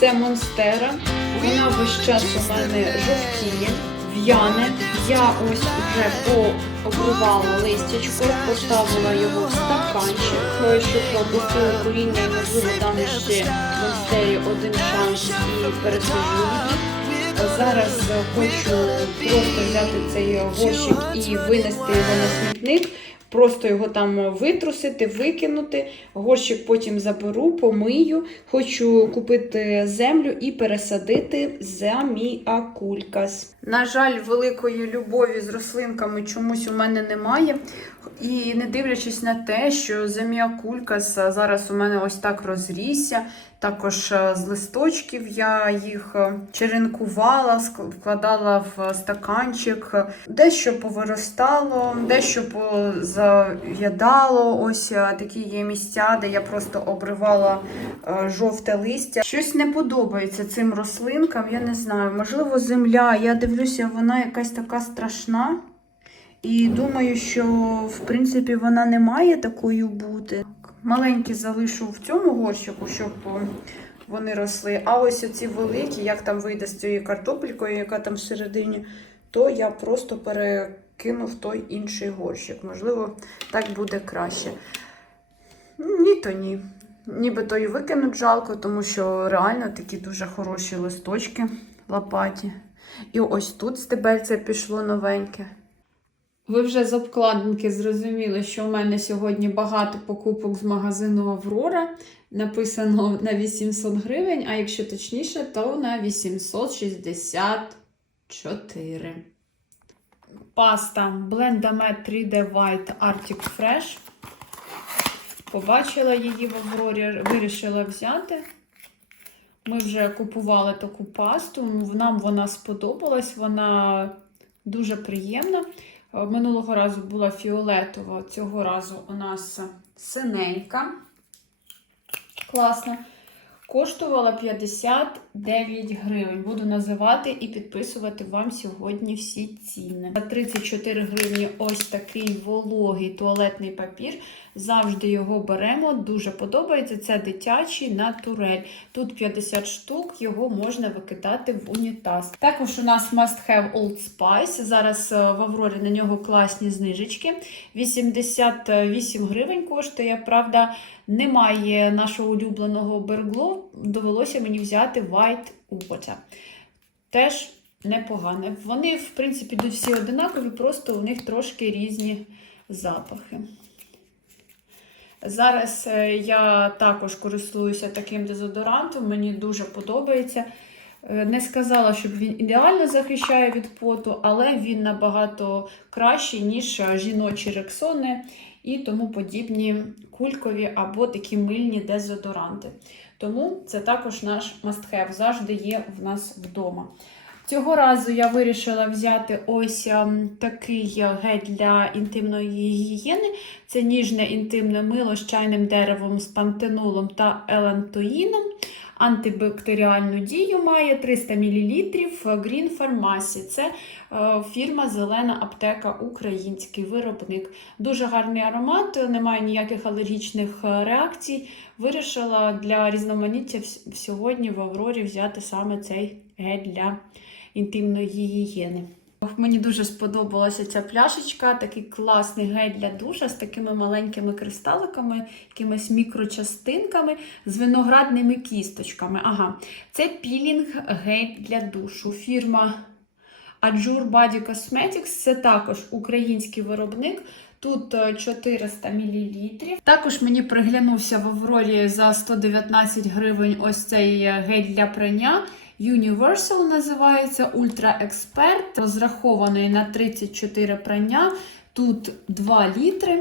Це монстера. Вона весь час у мене жовтіє, в'яне. Я ось вже пообривала листячко, поставила його в стаканчик, щоб пропустили коріння і можливо дам ще монстері один шанс і пересажу її. Зараз е, хочу просто взяти цей горщик і винести його на смітник. Просто його там витрусити, викинути. Горщик потім заберу, помию. Хочу купити землю і пересадити заміакулькас. На жаль, великої любові з рослинками чомусь у мене немає. І не дивлячись на те, що заміакулькас зараз у мене ось так розрісся. Також е, з листочків я їх е, черенкувала, вкладала в стаканчик. Дещо повиростало, дещо позав'ядало. Ось е, такі є місця, де я просто обривала жовте листя. Щось не подобається цим рослинкам, я не знаю. Можливо, земля. Я дивлюся, вона якась така страшна. І думаю, що в принципі вона не має такою бути. Маленькі залишу в цьому горщику, щоб вони росли. А ось оці великі, як там вийде з цією картопелькою, яка там всередині, то я просто перекину в той інший горщик. Можливо, так буде краще. Ні, то ні. Нібито і викинуть жалко, тому що реально такі дуже хороші листочки лопаті. І ось тут стебельце пішло новеньке. Ви вже з обкладинки зрозуміли, що у мене сьогодні багато покупок з магазину Аврора. Написано на 800 гривень, а якщо точніше, то на 864. Паста Blendamed 3D White Arctic Fresh. Побачила її в Аврорі, вирішила взяти. Ми вже купували таку пасту. Нам вона сподобалась, вона дуже приємна. Е, Минулого разу була фіолетова, цього разу у нас синенька. Класна. Коштувала 59 гривень. Буду називати і підписувати вам сьогодні всі ціни. За 34 гривні ось такий вологий туалетний папір. Завжди його беремо. Дуже подобається. Це дитячий натурель. Тут 50 штук, його можна викидати в унітаз. Також у нас must have Old Spice. Зараз е, в Аврорі на нього класні знижечки. 88 гривень коштує. Правда, немає нашого улюбленого бергло. Довелося мені взяти White Water. Теж непогане. Вони, в принципі, йдуть всі одинакові, просто у них трошки різні запахи. Зараз е, я також користуюся таким дезодорантом, мені дуже подобається. Е, Не сказала, щоб він ідеально захищає від поту, але він набагато кращий, ніж е, жіночі рексони і тому подібні кулькові або такі мильні дезодоранти. Тому це також наш must-have, завжди є в нас вдома. Цього разу я вирішила взяти ось ем, такий гель для інтимної гігієни. Це ніжне інтимне мило з чайним деревом, з пантенолом та елантоїном. Антибактеріальну дію має 300 мл Green Pharmacy. Це е, фірма Зелена аптека український виробник. Дуже гарний аромат, немає ніяких алергічних е, реакцій. Вирішила для різноманіття сьогодні в Аврорі взяти саме цей гель для інтимної гігієни. Мені дуже сподобалася ця пляшечка, такий класний гель для душа з такими маленькими кристаликами, якимись мікрочастинками, з виноградними кісточками. Ага, це пілінг гель для душу. Фірма Ajur Body Cosmetics це також український виробник. Тут е, 400 мл. Також мені приглянувся в Аврорі за 119 гривень ось цей е, гель для прання. Universal називається Ultra Expert, розрахований на 34 прання. Тут 2 літри.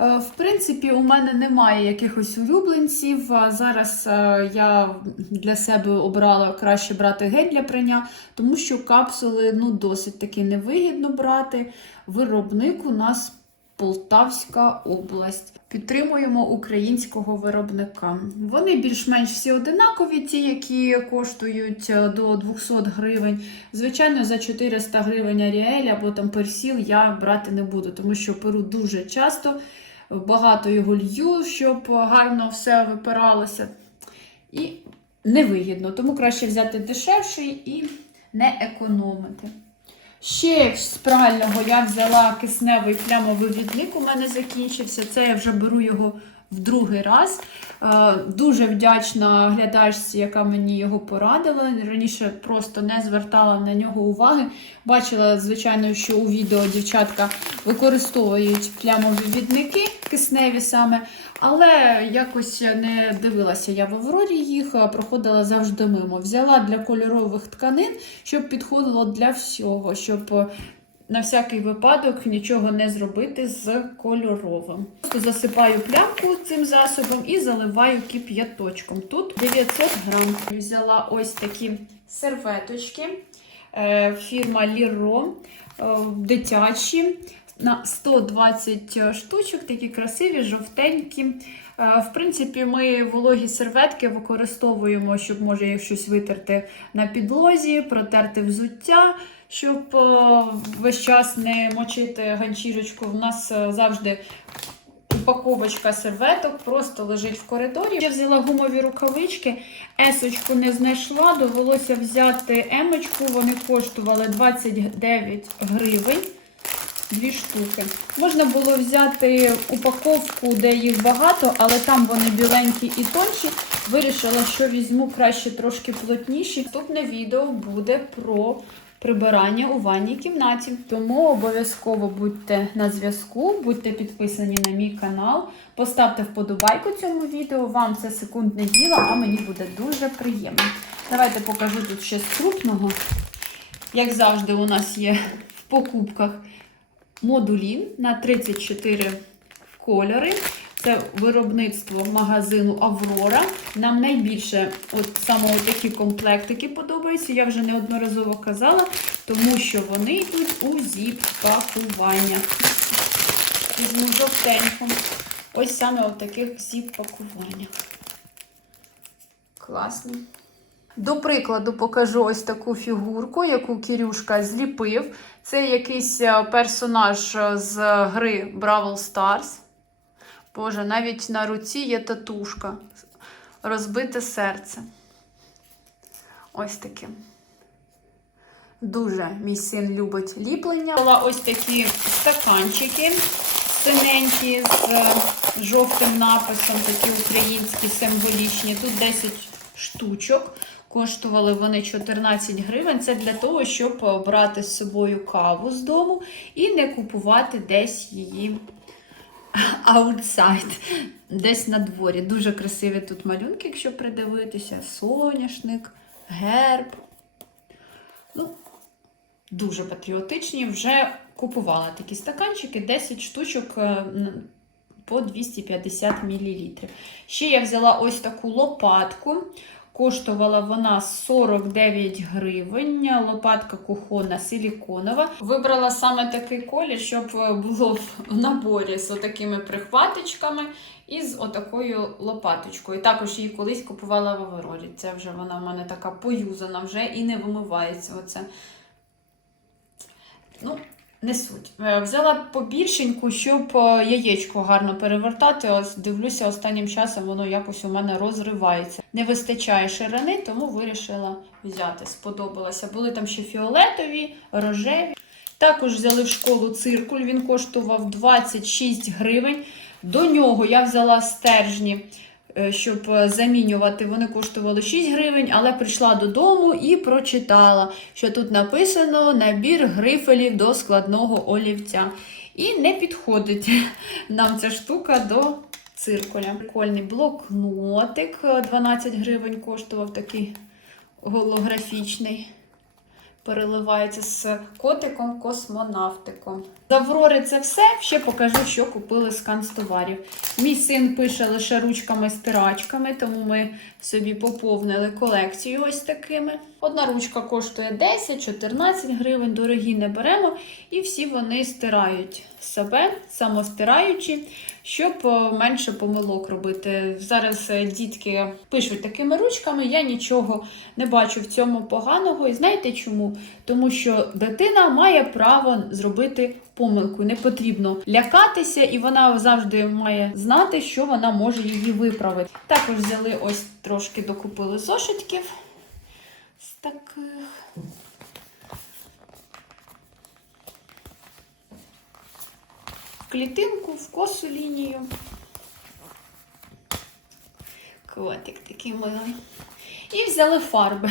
Е, В принципі, у мене немає якихось улюбленців. Зараз е, я для себе обрала краще брати гель для прання, тому що капсули ну, досить таки невигідно брати. Виробник у нас Полтавська область. Підтримуємо українського виробника. Вони більш-менш всі одинакові, ті, які коштують е, до 200 гривень. Звичайно, за 400 гривень Аріель або там персіл я брати не буду, тому що перу дуже часто, багато його лью, щоб гарно все випиралося. І невигідно, тому краще взяти дешевший і не економити. Ще з прального я взяла кисневий плямовий відник, у мене закінчився. Це я вже беру його в другий раз. Е, Дуже вдячна глядачці, яка мені його порадила. Раніше просто не звертала на нього уваги. Бачила, звичайно, що у відео дівчатка використовують плямові відники, кисневі саме, але якось не дивилася я в Аврорі їх, проходила завжди мимо. Взяла для кольорових тканин, щоб підходило для всього, щоб е, на всякий випадок нічого не зробити з кольоровим. Просто засипаю плямку цим засобом і заливаю кип'яточком. Тут 900 грам. Взяла ось такі серветочки. Е, Фірма Ліро дитячі на 120 штучок, такі красиві, жовтенькі. Е, В принципі, ми вологі серветки використовуємо, щоб може їх щось витерти на підлозі, протерти взуття, щоб е, весь час не мочити ганчірочку. У нас е, завжди упаковочка серветок просто лежить в коридорі. Я взяла гумові рукавички, есочку не знайшла, довелося взяти емочку, вони коштували 29 гривень. Дві штуки. Можна було взяти упаковку, де їх багато, але там вони біленькі і тонші. Вирішила, що візьму краще трошки плотніші. Наступне відео буде про прибирання у ванній кімнаті. Тому обов'язково будьте на зв'язку, будьте підписані на мій канал, поставте вподобайку цьому відео. Вам це секундне діло, а мені буде дуже приємно. Давайте покажу тут ще з крупного. Як завжди, у нас є в покупках модулін на 34 кольори. Це виробництво магазину Аврора. Нам найбільше от саме такі комплектики подобаються. Я вже неодноразово казала, тому що вони йдуть у зіп-пакуваннях. Візьму жовтеньку. Ось саме у таких зіп-пакуваннях. Класно. До прикладу, покажу ось таку фігурку, яку Кірюшка зліпив. Це якийсь е, персонаж е, з гри Бравл Stars. Боже, навіть на руці є татушка. Розбите серце. Ось таке. Дуже мій син любить ліплення. Була ось такі стаканчики синенькі з е, жовтим написом, такі українські символічні. Тут 10 штучок. Коштували вони 14 гривень. Це для того, щоб брати з собою каву з дому і не купувати десь її аутсайд, десь на дворі. Дуже красиві тут малюнки, якщо придивитися. Соняшник, герб. Ну, дуже патріотичні. Вже купувала такі стаканчики, 10 штучок е, по 250 мл. Ще я взяла ось таку лопатку. Коштувала вона 49 гривень. Лопатка кухонна силіконова. Вибрала саме такий колір, щоб було в наборі з отакими прихваточками і з отакою лопаточкою. Також її колись купувала в Аврорі. Це вже вона в мене така поюзана вже і не вимивається. Оце. Ну, не суть. Е, Взяла побільшеньку, щоб е, яєчко гарно перевертати. Ось дивлюся, останнім часом воно якось у мене розривається. Не вистачає ширини, тому вирішила взяти. Сподобалося. Були там ще фіолетові, рожеві. Також взяли в школу циркуль, він коштував 26 гривень. До нього я взяла стержні, щоб е, замінювати. Вони коштували 6 гривень, але прийшла додому і прочитала, що тут написано набір грифелів до складного олівця. І не підходить нам ця штука до циркуля. Прикольний блокнотик, е, 12 гривень коштував такий голографічний. Переливається з котиком космонавтиком. З Аврори це все. Ще покажу, що купили з канцтоварів. Мій син пише лише ручками-стирачками, тому ми собі поповнили колекцію ось такими. Одна ручка коштує 10-14 гривень, дорогі не беремо, і всі вони стирають себе, самостираючи, щоб е, менше помилок робити. Зараз е, дітки пишуть такими ручками, я нічого не бачу в цьому поганого. І знаєте чому? Тому що дитина має право зробити помилку. Не потрібно лякатися, і вона завжди має знати, що вона може її виправити. Також взяли ось трошки докупили зошитків з таких. Клітинку, в косу лінію. Котик такий милий. І взяли фарби.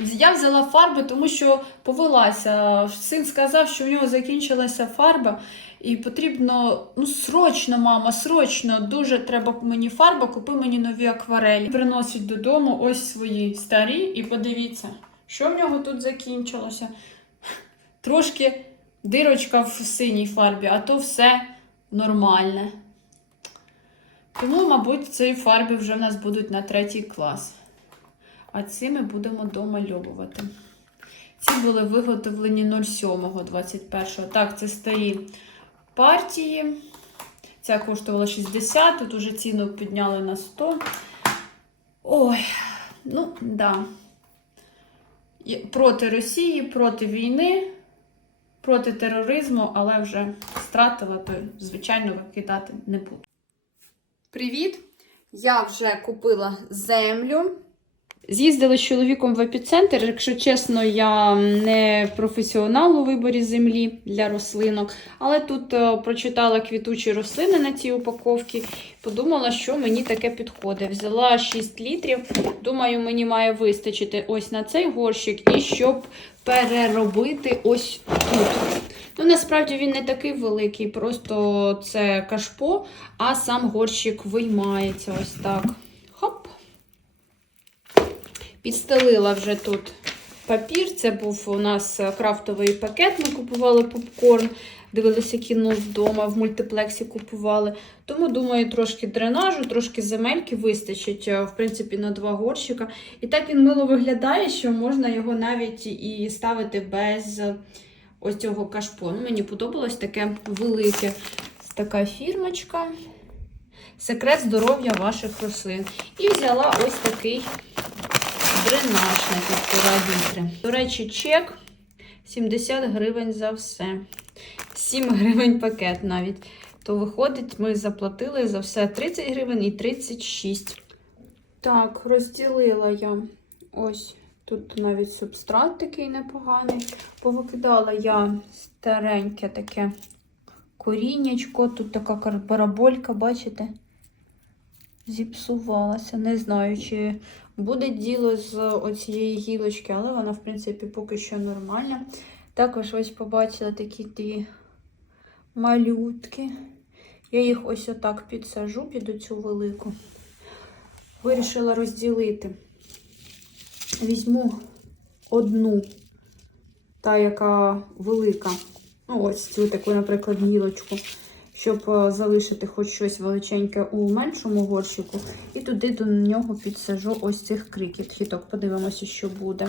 Я взяла фарби, тому що повелася. Син сказав, що у нього закінчилася фарба, і потрібно, ну, срочно, мама, срочно, дуже треба мені фарба, купи мені нові акварелі. Приносить додому ось свої старі, і подивіться, що в нього тут закінчилося. Трошки дирочка в синій фарбі, а то все нормальне. Тому, мабуть, цієї фарби вже в нас будуть на третій клас. А ці ми будемо домальовувати. Ці були виготовлені 07.21. Так, це старі партії. Ця коштувала 60, тут уже ціну підняли на 100. Ой, ну, да. Проти Росії, проти війни, проти тероризму, але вже стратила, то, звичайно, викидати не буду. Привіт! Я вже купила землю. З'їздили з чоловіком в епіцентр. Якщо чесно, я не професіонал у виборі землі для рослинок, але тут е, прочитала квітучі рослини на цій упаковці. Подумала, що мені таке підходить. Взяла 6 літрів. Думаю, мені має вистачити ось на цей горщик, і щоб переробити ось тут. Ну, насправді він не такий великий, просто це кашпо, а сам горщик виймається ось так. Підстелила вже тут папір. Це був у нас крафтовий пакет. Ми купували попкорн, дивилися кіно вдома, в мультиплексі купували. Тому, думаю, трошки дренажу, трошки земельки вистачить, е, в принципі, на два горщика. І так він мило виглядає, що можна його навіть і ставити без ось цього кашпо. Ну, мені подобалось таке велике. Така фірмочка. Секрет здоров'я ваших рослин. І взяла ось такий дренаж на півтора літри. До речі, чек 70 гривень за все. 7 гривень пакет навіть. То виходить, ми заплатили за все 30 гривень і 36. Так, розділила я ось. Тут навіть субстрат такий непоганий. Повикидала я стареньке таке коріннячко. Тут така параболька, бачите? Зіпсувалася. Не знаю, чи буде діло з оцієї гілочки, але вона, в принципі, поки що нормальна. Також ось побачила такі дві малютки. Я їх ось отак підсажу під оцю велику. Вирішила розділити. Візьму одну, та яка велика. Ну, ось цю таку, наприклад, гілочку, щоб е, залишити хоч щось величеньке у меншому горщику. І туди до нього підсажу ось цих криків. Хіток, подивимося, що буде.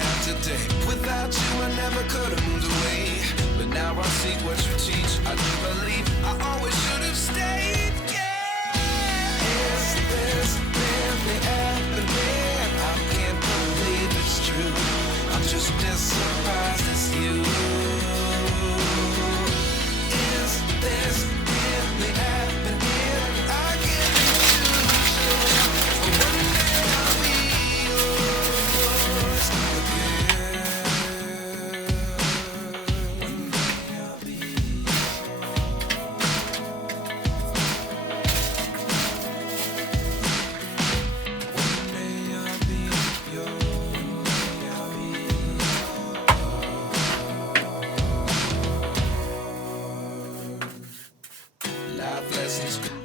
Have today. Without you, I never could have moved away. But now I see what you teach. I do believe I always should have stayed. Yeah. Is this really happening? I can't believe it's true. I'm just as surprised as you. Is this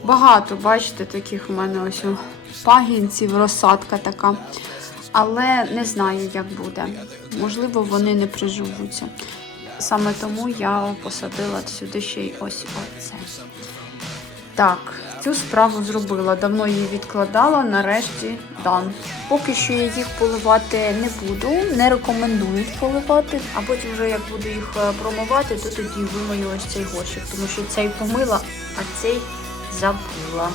Багато, бачите, таких в мене ось у пагінців, розсадка така. Але не знаю, як буде. Можливо, вони не приживуться. Саме тому я посадила сюди ще й ось оце. Так, цю справу зробила. Давно її відкладала, нарешті дан. Поки що я їх поливати не буду, не рекомендують поливати, а потім вже як буду їх е, промивати, то тоді вимою ось цей горщик, тому що цей помила, а цей забула.